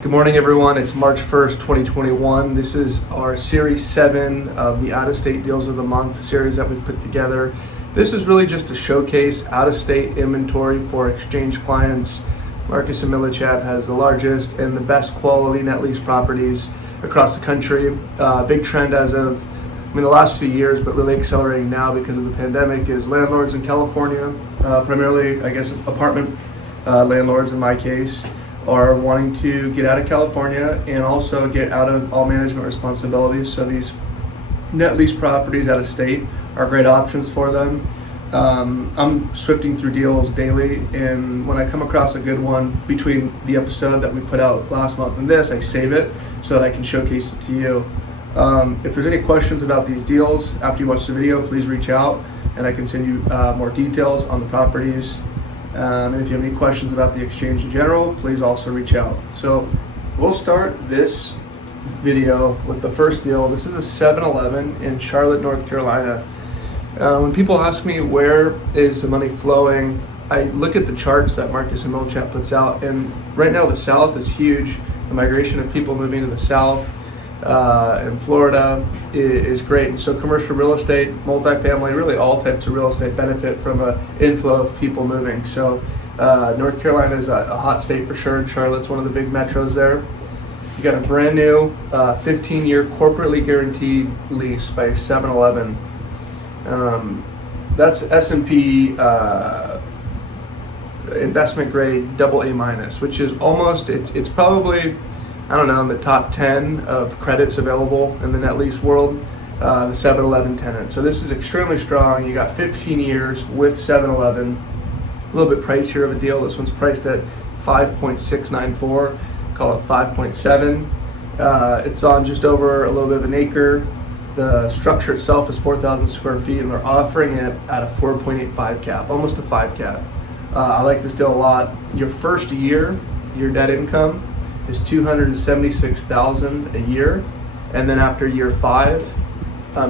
Good morning, everyone. It's March 1st, 2021. This is our Series 7 of the Out-of-State Deals of the Month series that we've put together. This is really just to showcase out-of-state inventory for exchange clients. Marcus & Millichap has the largest and the best quality net lease properties across the country. Big trend as of the last few years, but really accelerating now because of the pandemic, is landlords in California, primarily, I guess, apartment landlords in my case, are wanting to get out of California and also get out of all management responsibilities. So these net lease properties out of state are great options for them. I'm swifting through deals daily, and when I come across a good one between the episode that we put out last month and this, I save it so that I can showcase it to you. If there's any questions about these deals after you watch the video, please reach out and I can send you more details on the properties. And if you have any questions about the exchange in general, please also reach out. So we'll start this video with the first deal. This is a 7-Eleven in Charlotte, North Carolina. When people ask me where is the money flowing, I look at the charts that Marcus & Millichap puts out, and right now the South is huge. The migration of people moving to the South in Florida is great. And so commercial real estate, multifamily, really all types of real estate benefit from an inflow of people moving. So North Carolina is a hot state for sure. Charlotte's one of the big metros there. You got a brand new 15-year corporately guaranteed lease by 7-Eleven. That's S&P investment grade AA-, which is almost, it's probably, I don't know, in the top 10 of credits available in the net lease world, the 7-Eleven tenant. So this is extremely strong. You got 15 years with 7-Eleven. A little bit pricier of a deal. This one's priced at 5.694, call it 5.7. It's on just over a little bit of an acre. The structure itself is 4,000 square feet, and we're offering it at a 4.85 cap, almost a 5 cap. I like this deal a lot. Your first year, your net income is $276,000 a year, and then after year 5,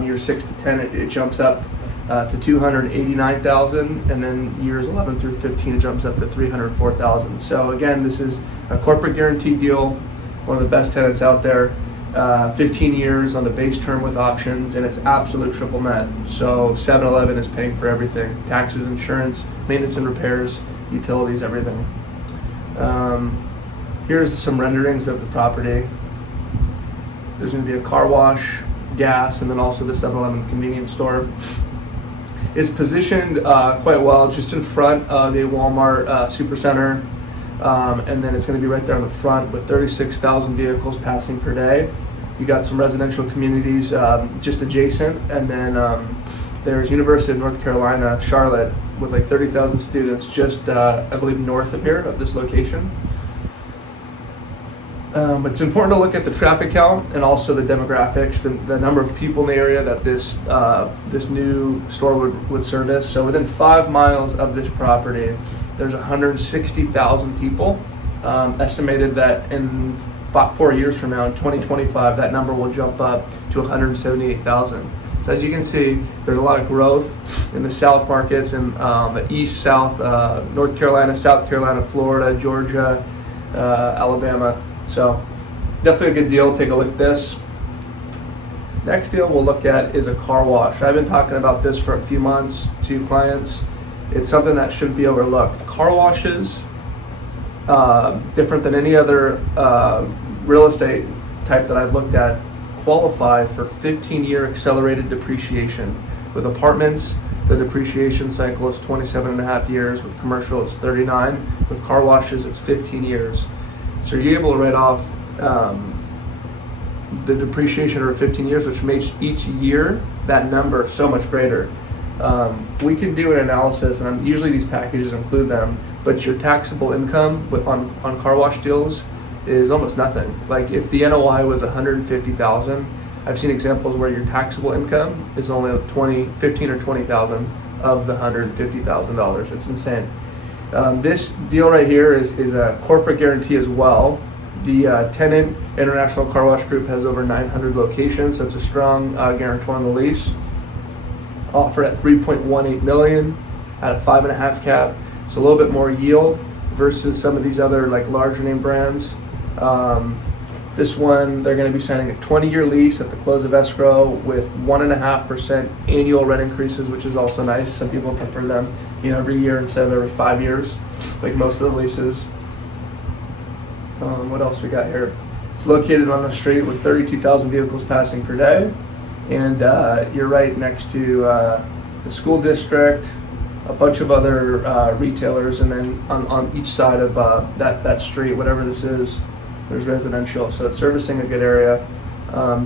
year 6 to 10, it jumps up to $289,000, and then years 11 through 15 it jumps up to $304,000. So again, this is a corporate guaranteed deal, one of the best tenants out there. 15 years on the base term with options, and it's absolute triple net. So 7-Eleven is paying for everything: taxes, insurance, maintenance and repairs, utilities, everything. Here's some renderings of the property. There's going to be a car wash, gas, and then also the 7-Eleven convenience store. It's positioned quite well, just in front of a Walmart supercenter, and then it's going to be right there on the front with 36,000 vehicles passing per day. You got some residential communities just adjacent, and then there's University of North Carolina, Charlotte, with like 30,000 students just, I believe, north of here, of this location. It's important to look at the traffic count and also the demographics, the number of people in the area that this new store would service. So within 5 miles of this property, there's 160,000 people. Estimated that in 4 years from now, in 2025, that number will jump up to 178,000. So as you can see, there's a lot of growth in the South markets, and the East, South, North Carolina, South Carolina, Florida, Georgia, Alabama. So definitely a good deal. Take a look at this. Next deal we'll look at is a car wash. I've been talking about this for a few months to clients. It's something that shouldn't be overlooked. Car washes, different than any other real estate type that I've looked at, qualify for 15-year accelerated depreciation. With apartments, the depreciation cycle is 27.5 years. With commercial, it's 39. With car washes, it's 15 years. So you're able to write off the depreciation over 15 years, which makes each year that number so much greater. We can do an analysis, and usually these packages include them, but your taxable income on car wash deals is almost nothing. Like if the NOI was $150,000, I've seen examples where your taxable income is only $15,000 or $20,000 of the $150,000. It's insane. This deal right here is a corporate guarantee as well. The tenant, International Car Wash Group, has over 900 locations, so it's a strong guarantor on the lease. Offered at $3.18 million at a 5.5 cap. It's a little bit more yield versus some of these other like larger name brands. This one, they're going to be signing a 20-year lease at the close of escrow with 1.5% annual rent increases, which is also nice. Some people prefer them, every year instead of every 5 years, like most of the leases. What else we got here? It's located on a street with 32,000 vehicles passing per day, and you're right next to the school district, a bunch of other retailers, and then on each side of that street, whatever this is, there's residential. So it's servicing a good area,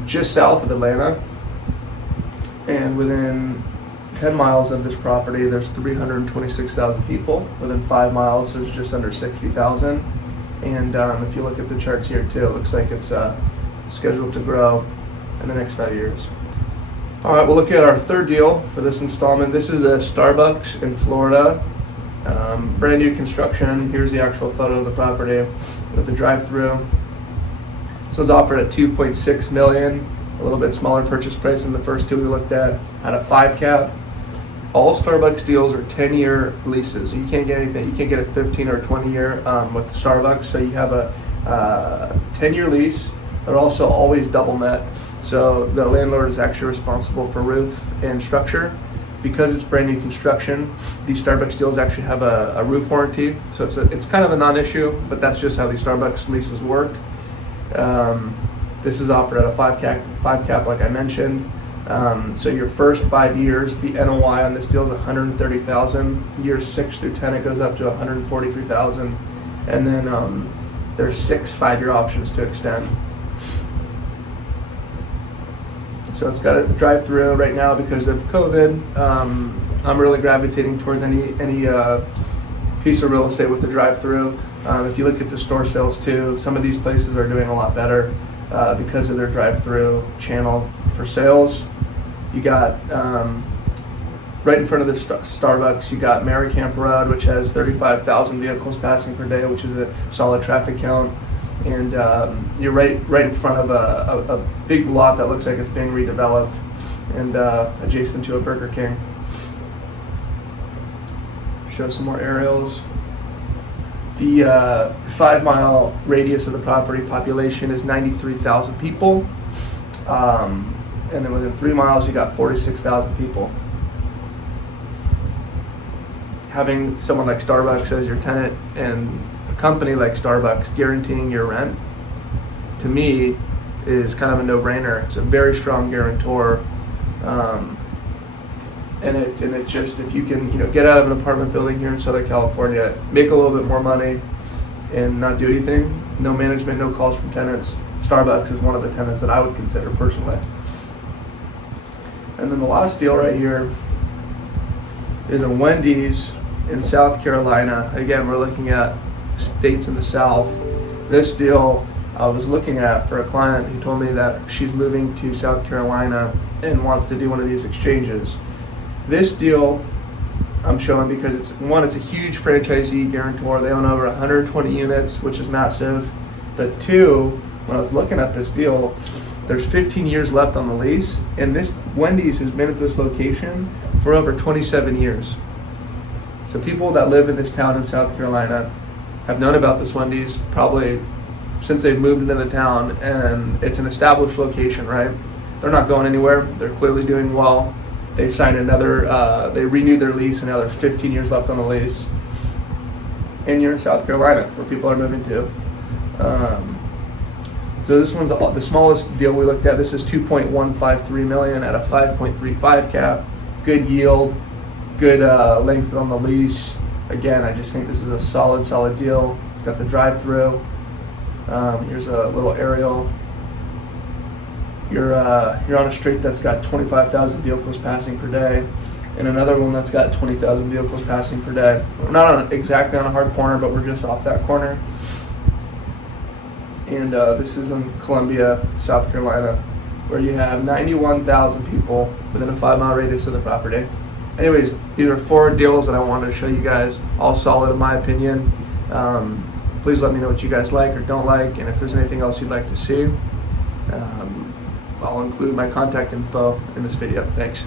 just south of Atlanta, and within 10 miles of this property, there's 326,000 people. Within 5 miles, there's just under 60,000. And if you look at the charts here too, it looks like it's scheduled to grow in the next 5 years. All right, we'll look at our third deal for this installment. This is a Starbucks in Florida. Brand new construction. Here's the actual photo of the property with the drive-through. This one's offered at $2.6 million, a little bit smaller purchase price than the first two we looked at a 5 cap. All Starbucks deals are 10-year leases. You can't get anything. You can't get a 15 or 20-year with Starbucks. So you have a 10-year lease. They're also always double net. So the landlord is actually responsible for roof and structure. Because it's brand new construction, these Starbucks deals actually have a roof warranty. So it's kind of a non-issue, but that's just how these Starbucks leases work. This is offered at a 5 cap, like I mentioned. So your first 5 years, the NOI on this deal is $130,000. Years 6 through 10, it goes up to $143,000, and then there's 6 5-year options to extend. So it's got a drive-through right now because of COVID. I'm really gravitating towards any piece of real estate with the drive-through. If you look at the store sales too, some of these places are doing a lot better because of their drive-through channel for sales. You got right in front of the Starbucks, you got Mary Camp Road, which has 35,000 vehicles passing per day, which is a solid traffic count. And you're right in front of a big lot that looks like it's being redeveloped, and adjacent to a Burger King. Show some more aerials. The 5-mile radius of the property population is 93,000 people. And then within 3 miles, you got 46,000 people. Having someone like Starbucks as your tenant and a company like Starbucks guaranteeing your rent, to me, is kind of a no-brainer. It's a very strong guarantor. And it just, if you can, get out of an apartment building here in Southern California, make a little bit more money, and not do anything, no management, no calls from tenants, Starbucks is one of the tenants that I would consider personally. And then the last deal right here is a Wendy's in South Carolina. Again, we're looking at states in the South. This deal I was looking at for a client who told me that she's moving to South Carolina and wants to do one of these exchanges. This deal I'm showing because it's a huge franchisee guarantor. They own over 120 units, which is massive. But 2, when I was looking at this deal, there's 15 years left on the lease, and this Wendy's has been at this location for over 27 years. So people that live in this town in South Carolina have known about this Wendy's probably since they've moved into the town, and it's an established location, right? They're not going anywhere. They're clearly doing well. They've signed they renewed their lease, and now there's 15 years left on the lease. And you're in South Carolina, where people are moving to. So this one's the smallest deal we looked at. This is $2.153 million at a 5.35 cap. Good yield, good length on the lease. Again, I just think this is a solid deal. It's got the drive-through. Here's a little aerial. You're on a street that's got 25,000 vehicles passing per day, and another one that's got 20,000 vehicles passing per day. We're not exactly on a hard corner, but we're just off that corner. And this is in Columbia, South Carolina, where you have 91,000 people within a 5-mile radius of the property. Anyways, these are 4 deals that I wanted to show you guys, all solid in my opinion. Please let me know what you guys like or don't like, and if there's anything else you'd like to see. I'll include my contact info in this video. Thanks.